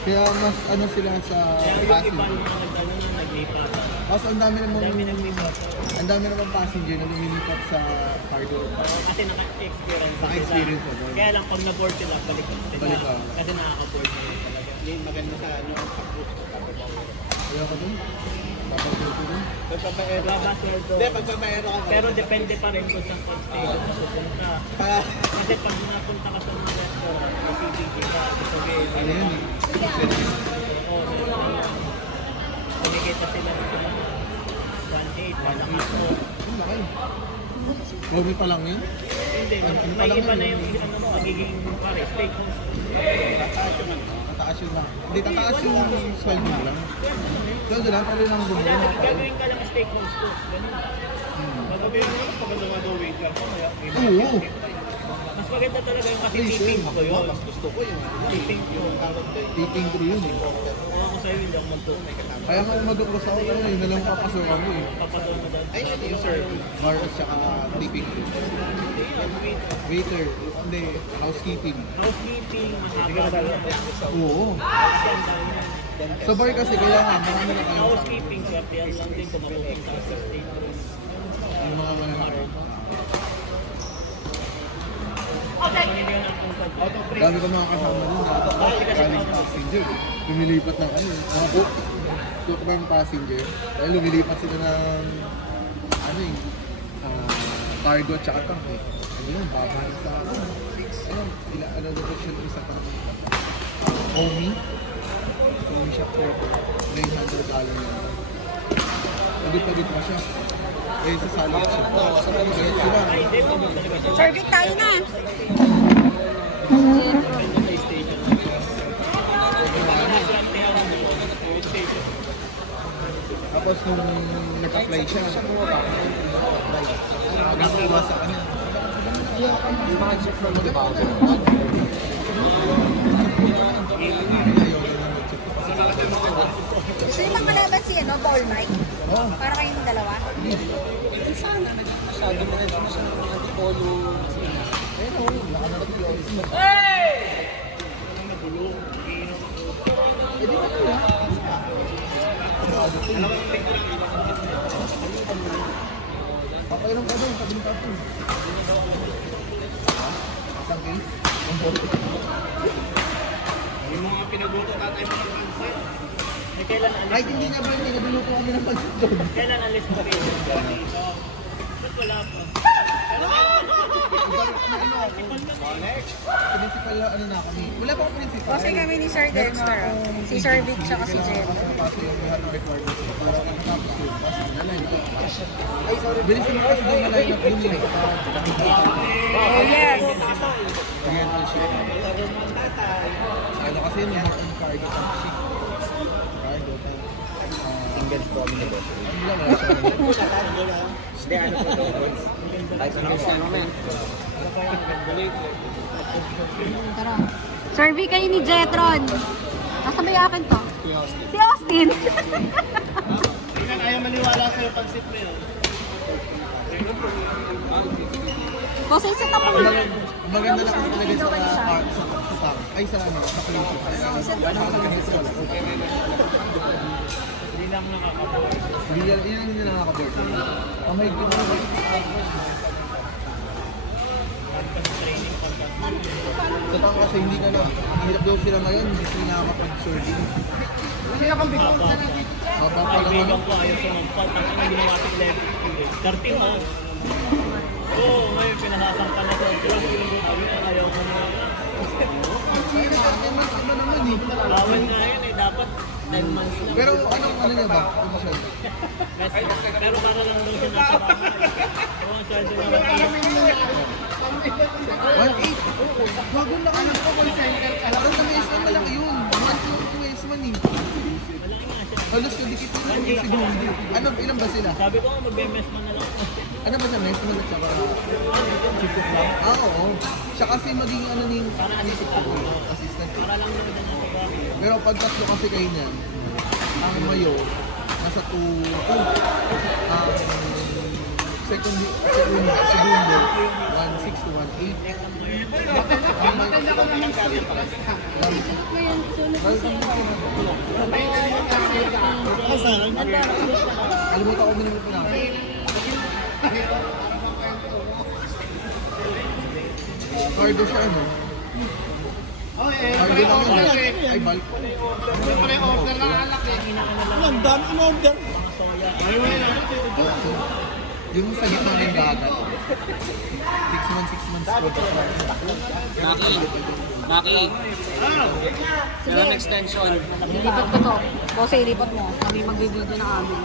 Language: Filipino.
Kaya mas ano sila sa Kaya yung iba passenger. nung nag-ano na naglipat. Mas ang dami Ang dami namang naglipat. ang dami namang passenger na lumilipat sa cargo. Kasi naka-experience na Naka-experience sila. ako. Kaya lang pag na-board sila, balik ka. Balik ka. Kasi nakaka-board na yun talaga. Yung maganda sa ano, sa boost ko papabaw. Kaya ka dun? Papagod ko dun? Pagpapaero. Baba, sweldo. Hindi, pagpapaero ka. Pero depende pa rin kung saan station mapupunta. Kasi pag napunta ka sa mga restaurant, mapipili ka. Sabihin, Ano yun eh? oo, kumikita sila ng 1.8, malakas mo. Ang laki. Romy pa lang yun? Hindi, Ano pa may lang iba na yun? yung ano, magiging pare, steak house. Tataas yun lang. Hindi, tataas yung sweldo mo lang. Sweldo lang, pero lang Kaya bumili. gagawin ka lang steak house ko. Ganun. Pagkabi mo, mas maganda nga daw wait lang. Oo. Mas maganda talaga yung kasi tipping ko yun. Mas gusto ko yung ano. Tipping ko. Tipping through yun eh. Oo, ako sa'yo hindi ako magtunay. Kaya kung mag-ukros ako, yun na lang papasukan mo eh. Papadon mo doon. Ay, ano yung service? Bar at saka tipping through. Waiter, hindi, housekeeping. Housekeeping, mahaba. Oo. Sa bar kasi kailangan, marami na kayo sa Housekeeping, swerte yan lang din kung mapupunta ka sa state. yung mga malalaki. Hindi yun ang tungkol. Dami ko mga kasama nun na galing sa passenger. Lumilipat ng ano, mga book. Book ng passenger. Dahil lumilipat sila ng ano yung cargo at saka tank eh. Ano yun, baba sa ano direction isa pa naman. Omi. Omi siya per $900 yan. Pagod pa siya. Eh, sasalak siya. Kaya sila. Serving tayo na. Tapos nung nag-apply siya, nakakuha sa kanya. Gusto niyo bang malaban si ano, Paul Mike? Oo. Para kayong dalawa? Papairam ka doon, sabi ni Tato. Isang case? Ang bote. Yung mga pinaguto tatay mo ng pansit. Eh, kailan alis? Kahit hindi na ba, hindi na binuto kami ng pansit doon. Kailan alis mo kayo? Ba't wala pa? Principal ano na kami. Wala pa akong principal. Kasi kami ni Sir Dexter. Si Sir Vic tsaka si Jen. Kasi yung lahat ng requirements. Tapos nakatapos yun. Tapos na-line up. Ay, sorry. Bilis naman kasi doon na-line up yun eh. Oh, yes. Oriental ship. Sa ano kasi may hatang cargo tank ship. Cargo tank. Single kami na boss. Ano lang wala siya. Hindi, ano pa ito? Kahit ano kasi ano men. Tara. Sir Vic, kayo ni Jetron. Nasa may akin to? Si Austin. Tingnan, ayaw maniwala sa'yo pansit mo yun. Boss, isa na po. Maganda na kasi talaga sa tank. Ay sa ano, sa places. Hindi lang nakakaboard. Hindi na nakaka-board. Ang mahigpit na Training pagka. sa tank kasi hindi ka na, hirap daw sila ngayon, hindi sila nakakapag-serving. Habang pa lang ano. Kaibigan ko ayaw sumampal. Tapos na ginawa sa level 30 months. Oo, ngayon pinahasangkan na doon. Pero ayaw ko na. Ano naman eh. Bawal nga yun eh. Dapat 10 months na. Pero ano niya ba? Position? Pero para lang daw siya nasa bama. Oo, ang sweldo niya 1.8. Bagong laki ng call center. Parang sa mes man malaki yun. 1.2 mes man eh. Malaki nga siya. Halos kadikit na lang yung segundo. Ano, ilan ba sila? Sabi ko nga mag-BMS man na lang ako. Ano ba sa mes man at saka? Chip lang? Oo. Siya kasi maging ano ni Para assistant. assistant. Para lang naman na sa bama. Pero pag tatlo kasi kayo niyan, ang mayo, nasa 2. Ang segundo, 1.6 to 1.8. Kalimutan ko minimum na. Cargo siya ano? Cargo lang yun. Ay, bulk. order ng alak eh. Ang dami in-order. Yung sa gitna ng dagat. 6 months po. Maki. Pero extension. Ilipat ko to. Kasi ilipat mo. Kami magbibigyo na amin.